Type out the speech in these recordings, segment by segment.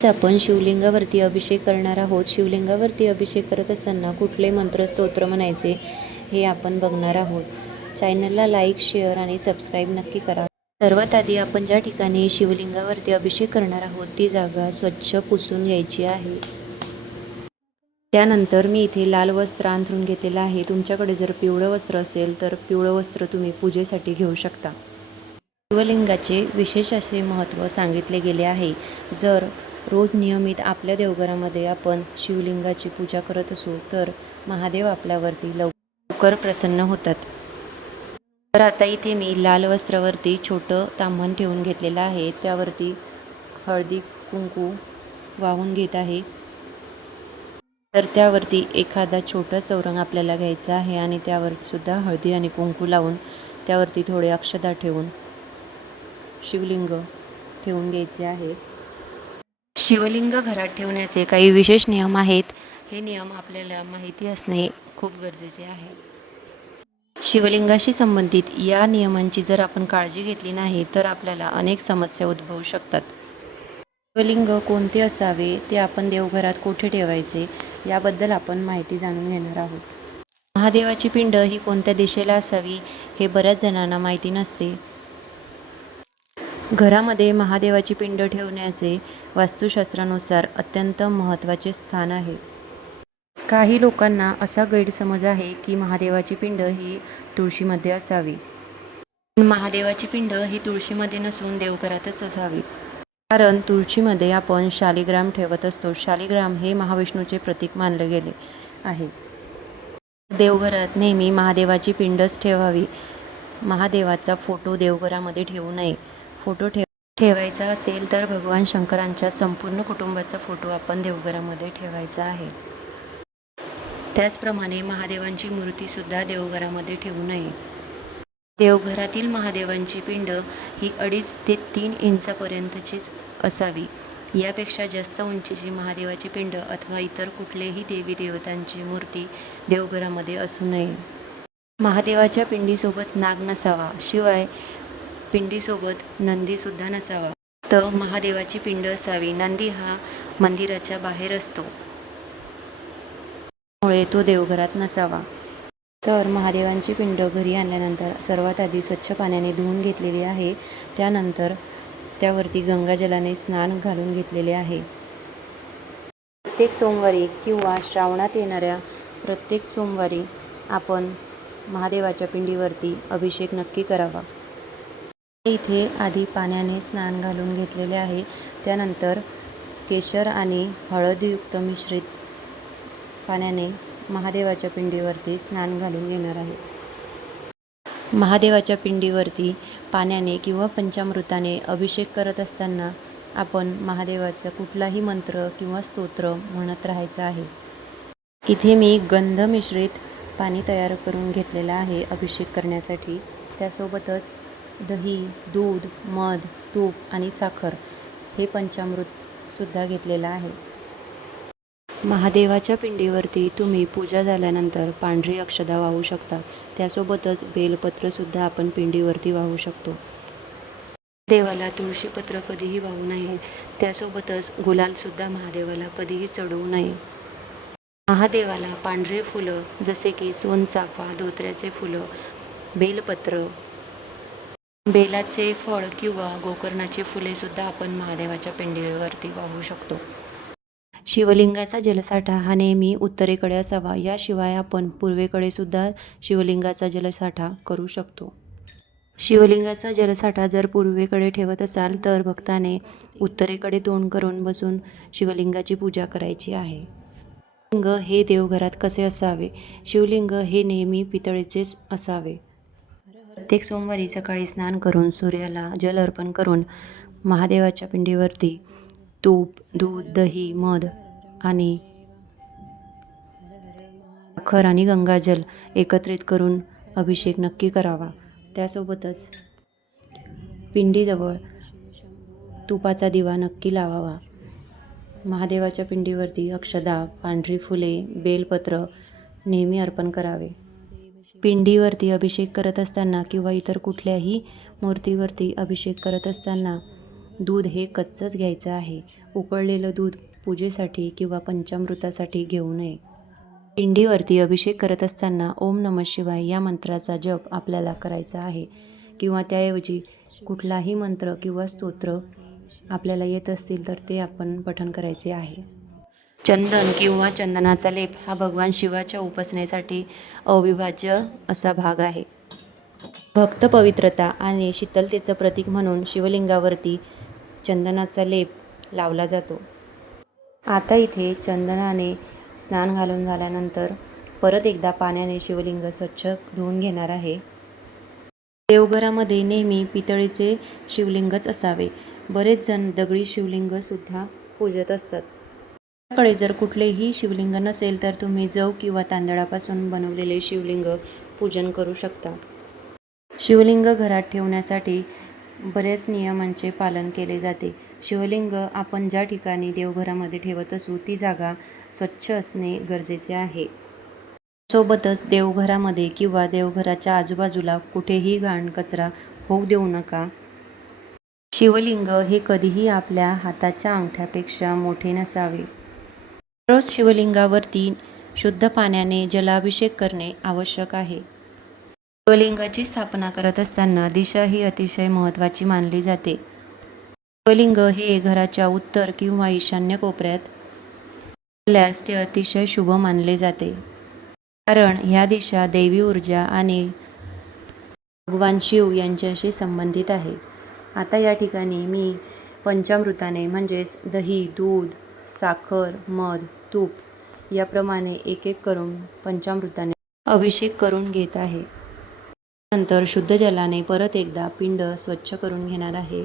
आपण शिवलिंगावरती अभिषेक करणार आहोत. शिवलिंगावरती अभिषेक करत असताना कुठले मंत्र स्तोत्र म्हणायचे हे आपण बघणार आहोत. चॅनलला लाईक शेअर आणि सबस्क्राईब नक्की करा. सर्वात आधी आपण ज्या ठिकाणी शिवलिंगावरती अभिषेक करणार आहोत ती जागा स्वच्छ पुसून घ्यायची आहे. त्यानंतर मी इथे लाल वस्त्र अंथरून घेतलेलं आहे. तुमच्याकडे जर पिवळं वस्त्र असेल तर पिवळं वस्त्र तुम्ही पूजेसाठी घेऊ शकता. शिवलिंगाचे विशेष असे महत्त्व सांगितले गेले आहे. जर रोज नियमित आपल्या देवघरामध्ये आपण शिवलिंगाची पूजा करत असू तर महादेव आपल्यावरती लवकर प्रसन्न होतात. तर आता इथे मी लाल वस्त्रावरती छोटं तांबण ठेवून घेतलेलं आहे. त्यावरती हळदी कुंकू वाहून घेत आहे. तर त्यावरती एखादा छोटा चौरंग आपल्याला घ्यायचा आहे आणि त्यावरसुद्धा हळदी आणि कुंकू लावून त्यावरती थोडे अक्षदा ठेवून शिवलिंग ठेवून घ्यायचे आहे. शिवलिंग घरात ठेवण्याचे काही विशेष नियम आहेत. हे नियम आपल्याला माहिती असणे खूप गरजेचे आहे. शिवलिंगाशी संबंधित या नियमांची जर आपण काळजी घेतली नाही तर आपल्याला अनेक समस्या उद्भवू शकतात. शिवलिंग कोणते असावे ते आपण देवघरात कोठे ठेवायचे याबद्दल आपण माहिती जाणून घेणार आहोत. महादेवाची पिंड ही कोणत्या दिशेला असावी हे बऱ्याच जणांना माहिती नसते. घरामध्ये महादेवाची पिंड ठेवण्याचे वास्तुशास्त्रानुसार अत्यंत महत्त्वाचे स्थान आहे. काही लोकांना असा गैरसमज आहे की महादेवाची पिंड ही तुळशीमध्ये असावी. पण महादेवाची पिंड ही तुळशीमध्ये नसून देवघरातच असावी. कारण तुळशीमध्ये आपण शालिग्राम ठेवत असतो. शालिग्राम हे महाविष्णूचे प्रतीक मानले गेले आहे. देवघरात नेहमी महादेवाची पिंडच ठेवावी. महादेवाचा फोटो देवघरामध्ये ठेवू नये. फोटो ठेव ठेवायचा असेल तर भगवान शंकरांच्या संपूर्ण कुटुंबाचा फोटो आपण देवघरामध्ये ठेवायचा आहे. त्याचप्रमाणे महादेवांची मूर्तीसुद्धा देवघरामध्ये ठेवू नये. देवघरातील महादेवांची पिंड ही अडीच ते तीन इंचापर्यंतचीच असावी. यापेक्षा जास्त उंचीची महादेवाची पिंड अथवा इतर कुठलेही देवी देवतांची मूर्ती देवघरामध्ये असू नये. महादेवाच्या पिंडीसोबत नाग नसावा. शिवाय पिंडीसोबत नंदीसुद्धा नसावा. तर महादेवाची पिंड असावी. नंदी हा मंदिराच्या बाहेर असतो. मुळे तो देवघरात नसावा. तर महादेवांची पिंड घरी आणल्यानंतर सर्वात आधी स्वच्छ पाण्याने धुवून घेतलेली आहे. त्यानंतर त्यावरती गंगाजलाने स्नान घालून घेतलेले आहे. प्रत्येक सोमवारी किंवा श्रावणात येणाऱ्या प्रत्येक सोमवारी आपण महादेवाच्या पिंडीवरती अभिषेक नक्की करावा. इथे आधी पाण्याने स्नान घालून घेतलेले आहे. त्यानंतर केशर आणि हळदयुक्त मिश्रित पाण्याने महादेवाच्या पिंडीवरती स्नान घालून घेणार आहे. महादेवाच्या पिंडीवरती पाण्याने किंवा पंचामृताने अभिषेक करत असताना आपण महादेवाचा कुठलाही मंत्र किंवा स्तोत्र म्हणत राहायचं आहे. इथे मी गंध मिश्रित पाणी तयार करून घेतलेलं आहे अभिषेक करण्यासाठी. त्यासोबतच दही दूध मध तूप आणि साखर हे पंचामृतसुद्धा घेतलेलं आहे. महादेवाच्या पिंडीवरती तुम्ही पूजा झाल्यानंतर पांढरी अक्षदा वाहू शकता. त्यासोबतच बेलपत्रसुद्धा आपण पिंडीवरती वाहू शकतो. देवाला तुळशीपत्र कधीही वाहू नये. त्यासोबतच गुलालसुद्धा महादेवाला कधीही चढवू नये. महादेवाला पांढरे फुलं जसे की सोनचाफा धोत्र्याचे फुलं बेलपत्र बेलाचे फळ किंवा गोकर्णाची फुलेसुद्धा आपण महादेवाच्या पिंडीवरती वाहू शकतो. शिवलिंगाचा जलसाठा हा नेहमी उत्तरेकडे असावा याशिवाय आपण पूर्वेकडे सुद्धा शिवलिंगाचा जलसाठा करू शकतो. शिवलिंगाचा जलसाठा जर पूर्वेकडे ठेवत असाल तर भक्ताने उत्तरेकडे तोंड करून बसून शिवलिंगाची पूजा करायची आहे. लिंग हे देवघरात कसे असावे? शिवलिंग हे नेहमी पितळेचेच असावे. प्रत्येक सोमवारी सकाळी स्नान करून सूर्याला जल अर्पण करून महादेवाच्या पिंडीवरती तूप दूध दही मध आणि साखर आणि गंगाजल एकत्रित करून अभिषेक नक्की करावा. त्यासोबतच पिंडीजवळ तुपाचा दिवा नक्की लावावा. महादेवाच्या पिंडीवरती अक्षदा पांढरी फुले बेलपत्र नेहमी अर्पण करावे. पिंडीवरती अभिषेक करत असताना किंवा इतर कुठल्याही मूर्तीवरती अभिषेक करत असताना दूध हे कच्चंच घ्यायचं आहे. उकळलेलं दूध पूजेसाठी किंवा पंचामृतासाठी घेऊ नये. पिंडीवरती अभिषेक करत असताना ओम नम शिवाय या मंत्राचा जप आपल्याला करायचा आहे. किंवा त्याऐवजी कुठलाही मंत्र किंवा स्तोत्र आपल्याला येत असतील तर ते आपण पठण करायचे आहे. चंदन किंवा चंदनाचा लेप हा भगवान शिवाच्या उपासनेसाठी अविभाज्य असा भाग आहे. भक्त पवित्रता आणि शीतलतेचं प्रतीक म्हणून शिवलिंगावरती चंदनाचा लेप लावला जातो. आता इथे चंदनाने स्नान घालून झाल्यानंतर परत एकदा पाण्याने शिवलिंग स्वच्छ धुवून घेणार आहे. देवघरामध्ये नेहमी पितळेचे शिवलिंगच असावे. बरेच जण दगडी शिवलिंगसुद्धा पूजत असतात. कडे जर कुठलेही शिवलिंग नसेल तर तुम्ही जव किंवा तांदळापासून बनवलेले शिवलिंग पूजन करू शकता. शिवलिंग घरात ठेवण्यासाठी बऱ्याच नियमांचे पालन केले जाते. शिवलिंग आपण ज्या ठिकाणी देवघरामध्ये ठेवत असू ती जागा स्वच्छ असणे गरजेचे आहे. सोबतच देवघरामध्ये किंवा देवघराच्या आजूबाजूला कुठेही घाण कचरा होऊ देऊ नका. शिवलिंग हे कधीही आपल्या हाताच्या अंगठ्यापेक्षा मोठे नसावे. रोज शिवलिंगावरती शुद्ध पाण्याने जलाभिषेक करणे आवश्यक आहे. शिवलिंगाची स्थापना करत असताना दिशा ही अतिशय महत्त्वाची मानली जाते. शिवलिंग हे घराच्या उत्तर किंवा ईशान्य कोपऱ्यात असल्यास ते अतिशय शुभ मानले जाते. कारण ह्या दिशा देवी ऊर्जा आणि भगवान शिव यांच्याशी संबंधित आहे. आता या ठिकाणी मी पंचामृताने म्हणजेच दही दूध साखर मध तूप याप्रमाणे एक एक करून पंचामृताने अभिषेक करून घेत आहे. नंतर शुद्ध जलाने परत एकदा पिंड स्वच्छ करून घेणार आहे.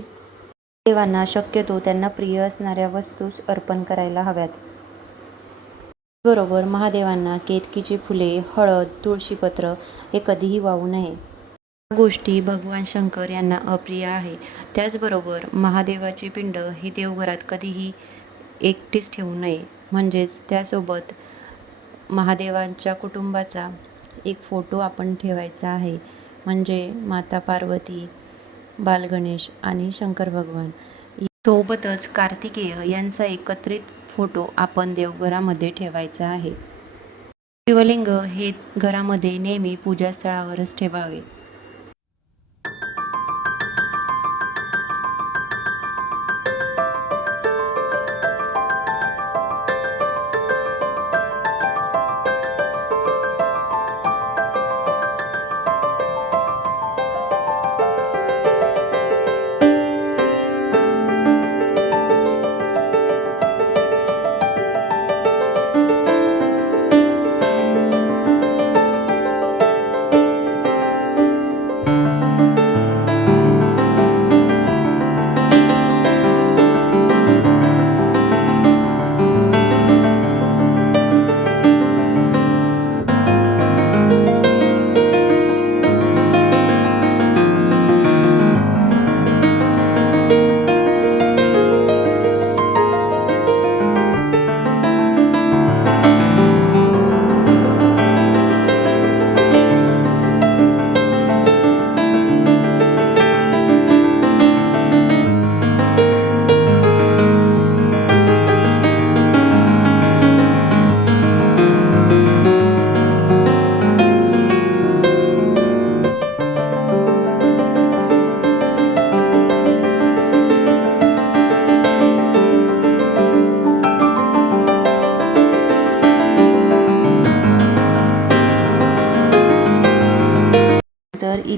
देवांना शक्यतो त्यांना प्रिय असणाऱ्या वस्तूस अर्पण करायला हव्यात. बरोबर महादेवांना केतकीची फुले हळद तुळशीपत्र हे कधीही वाहू नये. या गोष्टी भगवान शंकर यांना अप्रिय आहे. त्याचबरोबर महादेवाची पिंड ही देवघरात कधीही एकटीच ठेवू नये. म्हणजेच त्यासोबत महादेवांच्या कुटुंबाचा एक फोटो आपण ठेवायचा आहे. म्हणजे माता पार्वती बालगणेश आणि शंकर भगवान. सोबतच कार्तिकेय यांचा एकत्रित फोटो आपण देवघरामध्ये ठेवायचा आहे. शिवलिंग हे घरामध्ये नेहमी पूजास्थळावरच ठेवावे.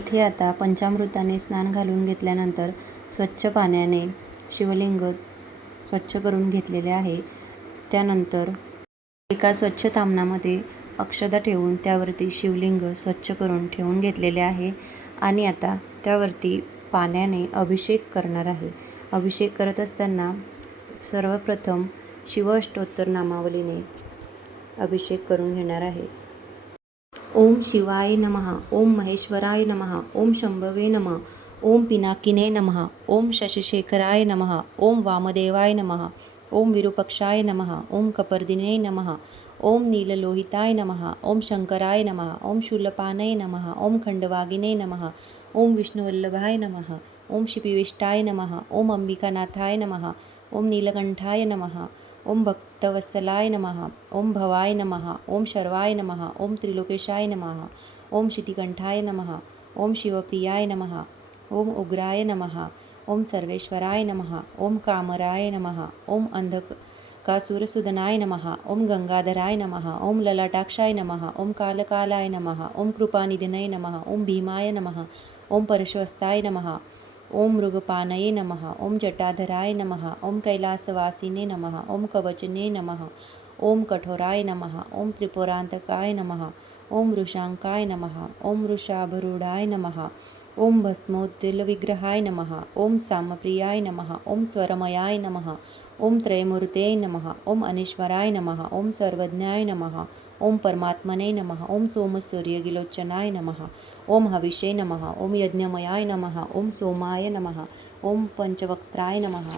इथे आता पंचामृताने स्नान घालून घेतल्यानंतर स्वच्छ पाण्याने शिवलिंग स्वच्छ करून घेतलेले आहे. त्यानंतर एका स्वच्छ तामणामध्ये अक्षदा ठेवून त्यावरती शिवलिंग स्वच्छ करून ठेवून घेतलेले आहे आणि आता त्यावरती पाण्याने अभिषेक करणार आहे. अभिषेक करत असताना सर्वप्रथम शिव अष्टोत्तर नामावलीने अभिषेक करून घेणार आहे. ओम शिवाय नमः ओम महेश्वराय नमः ओम शंभवे नमः ओम पिनाकिने नमः ओम शशिशेखराय नमः ओम वामदेवाय नमः ओम विरूपक्षाय नमः ओम कपर्दिने नमः ओम नीललोहिताय नमः ओम शंकराय नमः ओम शूलपानय नमः ओम खंडवागिने नमः ओम विष्णुवल्लभाय नमः ओम शिपिविष्टाय नमः ओम अंबिकानाथाय नमः ओम नीलकंठाय नमः ओम भक्तवत्सलाय नमः ओम भवाय नमः ओम शर्वाय नमः ओम त्रिलोकेशाय नमः ओम शितिकंठाय नमः ओम शिवप्रियाय नमः ओम उग्राय नमः ओम सर्वेश्वराय नमः ओम कामराय नमः ओम अंधकासुरसुदनाय नमः ओम गंगाधराय नमः ओम ललाटाक्षाय नमः ओम कालकालाय नमः ओम कृपानिधिनय नमः ओम भीमाय नमः ओम परश्वस्ताय नमः ओम मृगपानये नमः ओम जटाधराय नमः ओम कैलासवासिने नमः ओम कवचने नमः ओम कठोराय नमः ओम त्रिपुरान्तकाय नमः ओम वृषांकाय नमः ओम वृषाभरूढाय नमः ओम भस्मोद्दिलविग्रहाय नमः ओम सामप्रियाय नमः ओम स्वरमयाय नमः ओम त्रयमूर्ते नमः ओम अनीश्वराय नमः ओम सर्वज्ञाय नमः ओम परमात्मने नमः ओम सोमसूर्यगिलोचनाय नमः ओम हविषे नमः ओम यज्ञमयाय नमः ओम सोमाय नमः ओम पंचवक्त्राय नमः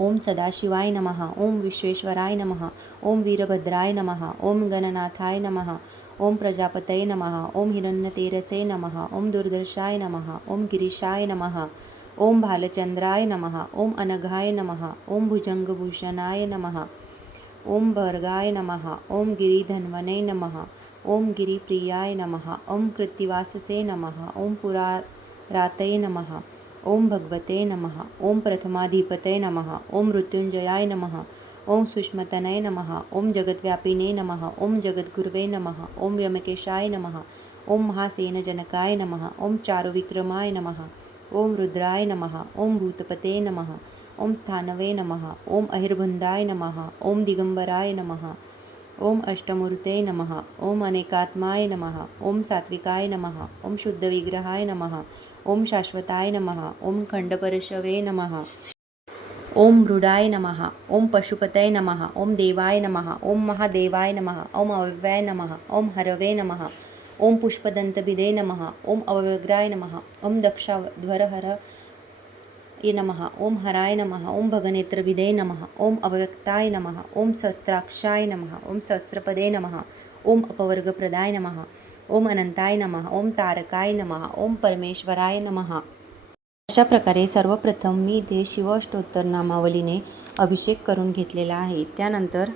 ओम सदाशिवाय नमः ओम विश्वेश्वराय नमः ओम वीरभद्राय नमः ओम गणनाथाय नमः ओम प्रजापतये नमः ओम हिरण्यतेरसे नमः ओम दुर्दर्शाय नमः ओम गिरीशाय नमः ओम भालचंद्राय नमः ओम अनघाय नमः ओम भुजंगभूषणाय नमः ओम भर्गाय नमः ओम गिरिधन्वने नमः ओम गिरिप्रियाय नमः ओम कृत्तिवाससे नमः ओम पुरारातये नमः ओम भगवते नमः ओम प्रथमाधिपतये नमः ओम मृत्युंजयाय नमः ओम सुष्मतनये नमः ओम जगद्व्यापिने नमः ओम जगद्गुरवे नमः ओम व्यमकेशाय नमः ओम महासेनजनकाय नमः ओम चारुविक्रमाय नमः ओम रुद्राय नमः ओम भूतपते नमः ओम स्थानवे नमः ओम अहिर्बुंदाय नमः ओम दिगंबराय नमः ओम अष्टमूर्ते नमः ओम अनेकात्माय नमः ओम सात्विकाय नमः ओम शुद्धविग्रहाय नमः ओम शाश्वताय नमः ओम खंडपरशवे नमः ओम मृडाय नमः ओम पशुपतये नमः ओम देवाय नमः ओम महादेवाय नमः ओम अव्यवाय नमः ओम हरवे नमः ओम पुष्पदन्तभिदे नमः ओम अव्यग्राय नमः ओम दक्षाध्वरहर ये नमः ओम हराय नमः ओम भगनेत्रविदे नमः ओम अव्यक्ताय नमः ओम सहस्राक्षाय नमः ओम सहस्रपदे नमः ओम अपवर्गप्रदाय नमः ओम अनंताय नमः ओम तारकाय नमः ओम परमेश्वराय नमः। अशा प्रकारे सर्वप्रथम मी इथे शिवाष्टोत्तर नामावलीने अभिषेक करून घेतलेला आहे. त्यानंतर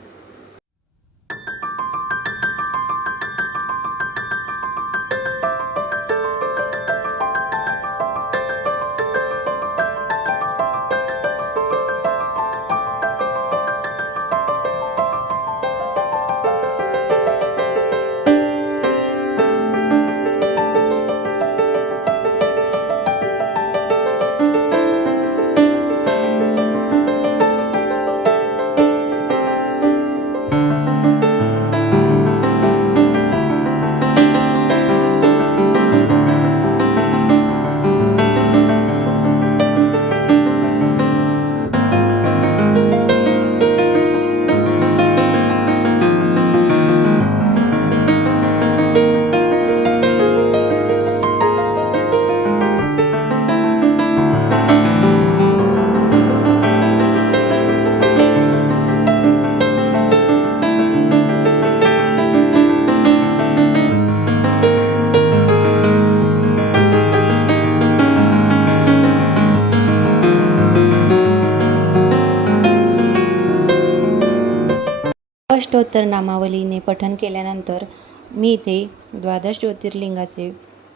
उत्तर नामावलीने पठन केल्यानंतर मी इथे द्वादश ज्योतिर्लिंगाचे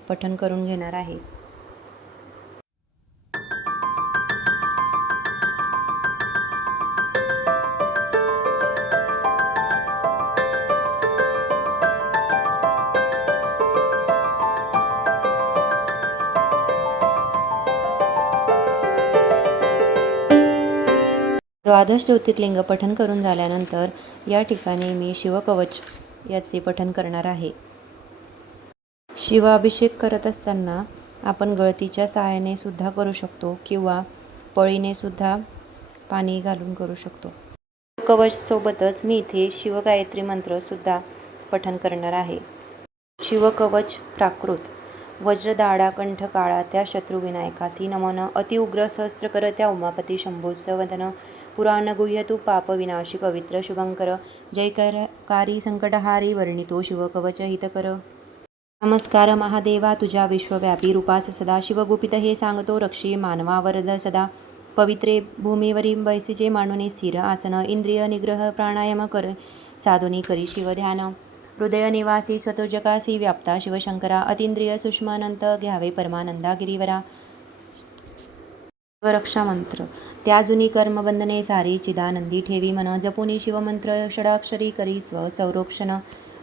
पठन करून घेणार आहे. द्वादश ज्योतिर्लिंग पठन करून झाल्यानंतर या ठिकाणी मी शिवकवच याचे पठन करणार आहे. शिवाभिषेक करत असताना आपण गळतीच्या सहाय्याने सुद्धा करू शकतो किंवा पळीने सुद्धा पाणी घालून करू शकतो. कवच सोबतच मी इथे शिवगायत्री मंत्र सुद्धा पठन करणार आहे. शिवकवच प्राकृत. वज्रदाडा कंठ काळा त्या शत्रुविनायकासी नमन. अतिउग्र सहस्त्रकर त्या उमापती शंभोत्सवधन गुह्यतु पापविनाशी पवित्र शुभंकर। जयकरकारी संकटहारी वर्णितो शिवकवच हितकर। नमस्कार महादेवा तुझ्या विश्वव्यापी रूपास सदा शिवगुपित हे सांगतो रक्षी मानवावरद सदा। पवित्रे भूमीवरी बैसीचे मानुने स्थिर आसन इंद्रिय निग्रह प्राणायाम कर। साधुनी करी शिवध्यान हृदय निवासी स्वतोजकासी व्याप्ता शिवशंकरा। अतिंद्रिय सुष्मानंत घ्यावे परमानंदा गिरीवरा। रक्षामंत्र. त्या जुनी कर्मबंधने सारी चिदानंदी ठेवी मन. जपुनी शिवमंत्र षडाक्षरी करी स्व संरक्षण.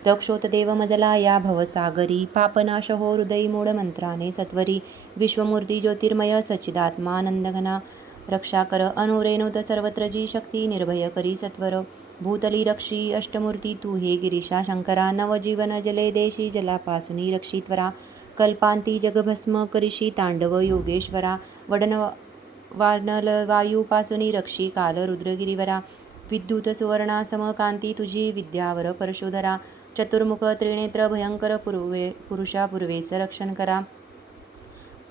रक्षोत देव मजला या भवसागरी पापनाश हो हृदयी मूळ मंत्राने सत्वरी. विश्वमूर्ती ज्योतिर्मय सच्चिदात्मानंदघना रक्षा कर अनुरेणुत सर्वत्र जी शक्ती निर्भय करी सत्वर. भूतली रक्षी अष्टमूर्ती तू हे गिरीशा शंकरा. नवजीवन जले देशी जलापासुनी रक्षित्वरा. कल्पांती जगभस्म करिषी तांडव योगेश्वरा. वडन वानल वायूपासुनी रक्षी काल रुद्रगिरीवरा विद्युत सुवर्णा समकांती तुझी विद्यावर परशुधरा. चतुर्मुख त्रिनेत्र भयंकर पूर्वे पुरुषा पूर्वेस रक्षण करा.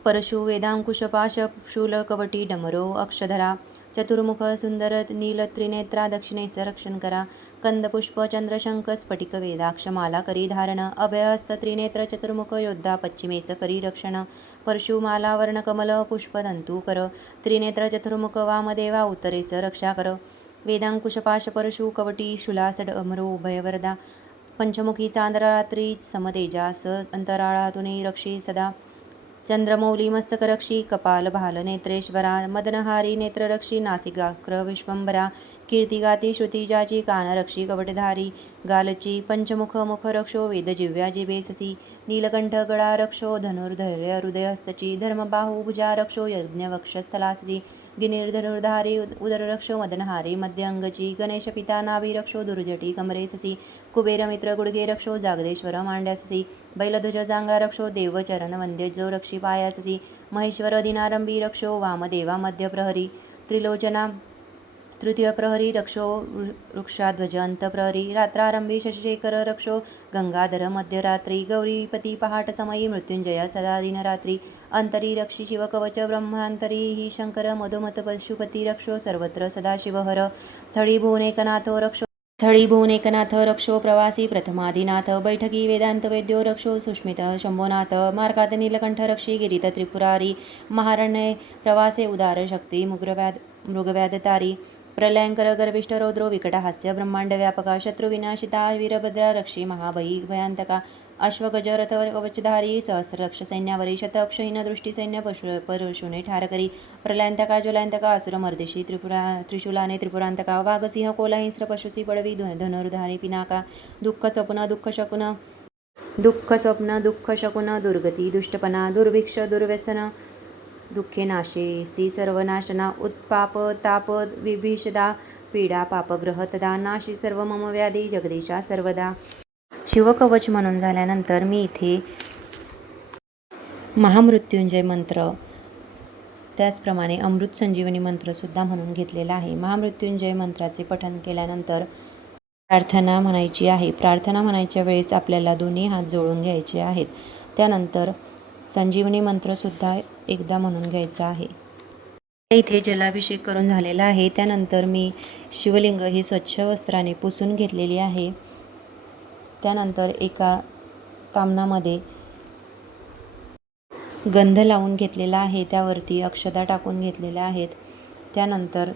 परशु वेदांकुश पाश शूल कवटी डमरो अक्षधरा. चतुर्मुख सुंदर नील त्रिनेत्रा दक्षिणेस रक्षण करा कंदपुष्प चंद्रशंख स्फटिक वेदाक्ष माला करी धारण अभयहस्त त्रिनेत्र चतुर्मुख योद्धा पश्चिमेच करी रक्षण परशुमाला वर्णकमल पुष्पदंतू कर त्रिनेत्र चतुर्मुख वामदेवा उत्तरेस रक्षा कर वेदांकुशपाश परशु कवटी शुलासड अमरो उभयवरदा पंचमुखी चांद्ररात्री समतेजास अंतराळातून रक्षी सदा चंद्रमौली मस्तकरक्षी कपाल भाल नेत्रेश्वरा मदनहारी नेत्ररक्षी नासिकाक्र विश्वंभरा कीर्तिगाती श्रुतिजाची कानरक्षी कवटधारी गालची पंचमुख मुखरक्षो वेदजिव्याजी बेससी नीलकंठ गळा रक्षो धनुर्धैर्य हृदयहस्तची धर्मबाहू भुजा रक्षो यज्ञवक्षस्थलासी गिनिर्धनुर्धारी उदररक्षो मदनहारी मध्यअंगची गणेश पिता नाभी रक्षो दुर्जटी कमरेससी कुबेर मित्र गुडगे रक्षो जागदेश्वर मांड्याससी बैलध्वज जांगा रक्षो देवचरण वंद्य जो रक्षी पायाससी महेश्वर दिनारंभी रक्षो वामदेवा मध्यप्रहरी त्रिलोचना तृतीय प्रहरी रक्षो वृक्षाध्वजंत प्रहरी रात्रारंभी शशिशेखर रक्षो गंगाधर मध्यरात्री गौरीपती पहाट समयी मृत्युंजय सदा दिनरात्री अंतरी रक्षी शिवकवच ब्रह्मांतरी ही शंकर मधोमत पशुपती रक्षो सर्वत्र सदाशिवहर स्थळी भुवनेकनाथो रक्षो स्थळी भुवनेकनाथ रक्षो प्रवासी प्रथमादिनाथ बैठकी वेदांत वैद्यो रक्षो सुष्मित शंभोनाथ मार्गात नीलकंठ रक्षी गिरीत त्रिपुरारी महारण्ये प्रवासे उदार शक्ती मुग्रव्याद मृगव्याधतारी प्रलयंकर गर्विष्ठ रौद्रो विकटहास्य ब्रह्मांड व्यापका शत्रुविनाशिता वीरभद्रा रक्षी महाबई भयांतका अश्वगज रथ कवचधारी सहस्रक्ष सैन्यावरी शतक्षहीन दृष्टी सैन्य पशु परशुने ठार करी प्रलयंतका ज्वलयंतका असुरमर्दिशी त्रिपुरा त्रिशूलाने त्रिपुरांतका वाघसिंह कोलाहिंस्र पशुसी पडवी ध्व- धनुर्धारी पिनाका दुःख स्वप्न दुःख शकुन दुःख स्वप्न दुःख शकुन दुर्गती दुष्टपणा दुर्भिक्ष दुर्व्यसन दुःखे नाशेसी सर्वनाशना उत्पाप ताप विभीषदा पीडा पापग्रह तदा नाशी सर्व मम व्याधी जगदीशा सर्वदा. शिवकवच म्हणून झाल्यानंतर मी इथे महामृत्युंजय मंत्र त्याचप्रमाणे अमृत संजीवनी मंत्रसुद्धा म्हणून घेतलेला आहे. महामृत्युंजय मंत्राचे पठन केल्यानंतर प्रार्थना म्हणायची आहे. प्रार्थना म्हणायच्या वेळेस आपल्याला दोन्ही हात जोडून घ्यायचे आहेत. त्यानंतर संजीवनी मंत्रसुद्धा एकदा म्हणून घ्यायचा आहे. इथे जलाभिषेक करून झालेला आहे. त्यानंतर मी शिवलिंग ही स्वच्छ वस्त्राने पुसून घेतलेली आहे. त्यानंतर एका तामणामध्ये गंध लावून घेतलेला आहे. त्यावरती अक्षता टाकून घेतलेल्या आहेत. त्यानंतर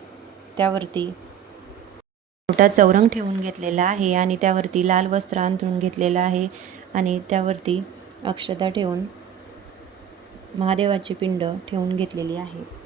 त्यावरती मोठा चौरंग ठेवून घेतलेला आहे आणि त्यावरती लाल वस्त्र अंथरून घेतलेलं आहे आणि त्यावरती अक्षता ठेवून महादेवाची पिंड ठेवून घेतलेली आहे.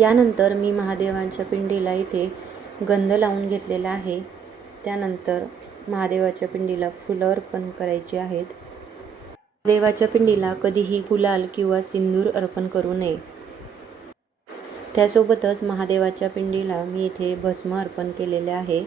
यानंतर मी महादेवांच्या पिंडीला इथे गंध लावून घेतलेला आहे. त्यानंतर महादेवाच्या पिंडीला फुलं अर्पण करायची आहेत. देवाच्या पिंडीला कधीही गुलाल किंवा सिंदूर अर्पण करू नये. त्यासोबतच महादेवाच्या पिंडीला मी इथे भस्म अर्पण केलेले आहे.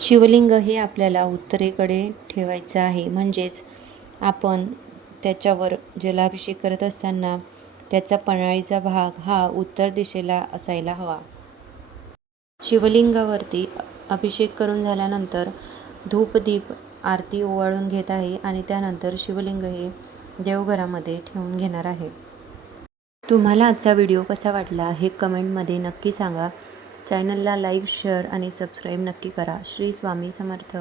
शिवलिंग हे आपल्याला उत्तरेकडे ठेवायचं आहे. म्हणजेच आपण त्याच्यावर जलाभिषेक करत असताना त्याचा पन्हाळीचा भाग हा उत्तर दिशेला असायला हवा. शिवलिंगावरती अभिषेक करून झाल्यानंतर धूपदीप आरती ओवाळून घेत आहे आणि त्यानंतर शिवलिंग हे देवघरामध्ये ठेवून घेणार आहे. तुम्हाला आजचा व्हिडिओ कसा वाटला हे कमेंटमध्ये नक्की सांगा. चॅनलला लाईक शेअर आणि सबस्क्राईब नक्की करा. श्री स्वामी समर्थ.